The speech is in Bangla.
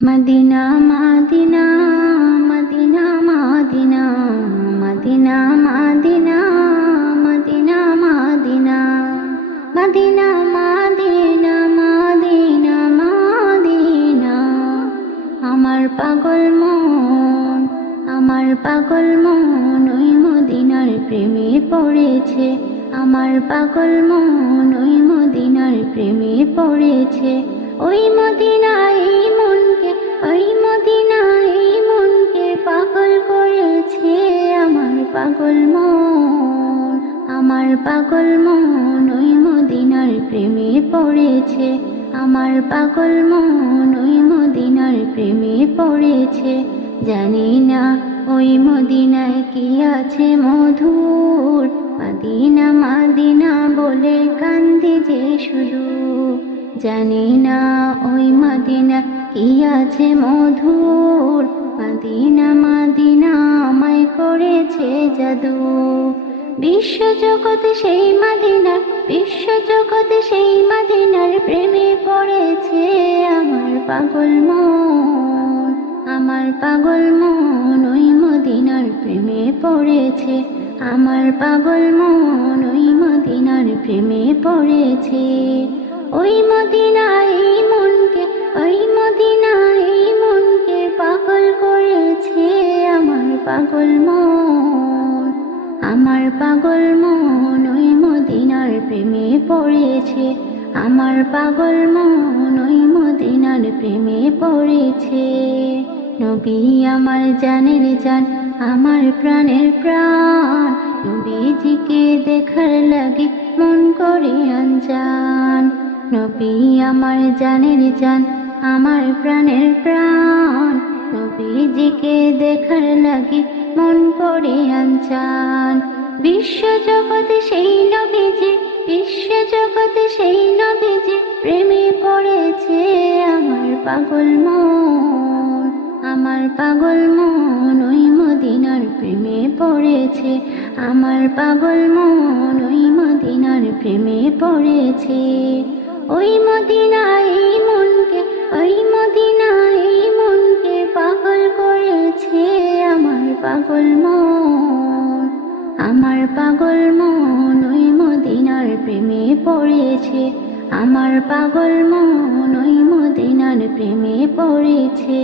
Medina Medina Medina Medina Medina Medina Medina Medina Medina Medina Medina Medina আমার পাগল মন ওই মদিনার প্রেমে পড়েছে। আমার পাগল মন ওই মদিনার প্রেমে পড়েছে। ওই মদিনায় মনকে, ওই মদিনায় মনকে পাগল করেছে। আমার পাগল মন ওই মদিনার প্রেমে পড়েছে। আমার পাগল মন ওই মদিনার প্রেমে পড়েছে। জানি না ওই মদিনায় কি আছে মধুর, মদিনা মদিনা বলে কান্দি যে শুধু। জানি না ওই মদিনা কি আছে মধুর, মদিনা মদিনা আমায় করেছে জাদু। বিশ্বজগতে সেই মদিনার, বিশ্বজগতে সেই মদিনার প্রেমে পড়েছে। আমার পাগল মন ওই মদিনার প্রেমে পড়েছে। আমার পাগল মন ওই মদিনার প্রেমে পড়েছে। ওই মদিনায় মনকে, ওই মদিনায় মনকে পাগল করেছে। আমার পাগল মন ওই মদিনার প্রেমে পড়েছে। আমার পাগল মন ওই মদিনার প্রেমে পড়েছে। নবী আমার জানের জান, আমার প্রাণের প্রাণ, নবীজিকে দেখার লাগে মন করে আনজান। নবী আমার জানের জান, আমার প্রাণের প্রাণ, নবীজিকে দেখার লাগে মন করে আনজান। বিশ্বজগতে সেই নবীজি, বিশ্বজগতে সেই নবীজি প্রেমে পড়েছে। আমার পাগল মন ওই মদিনার প্রেমে পড়েছে। আমার পাগল মন ওই মদিনার প্রেমে পড়েছে। ওই মদিনায় মনকে, ওই মদিনায় মনকে পাগল করেছে। আমার পাগল মন ওই মদিনার প্রেমে পড়েছে। আমার পাগল মন ওই মদিনার প্রেমে পড়েছে।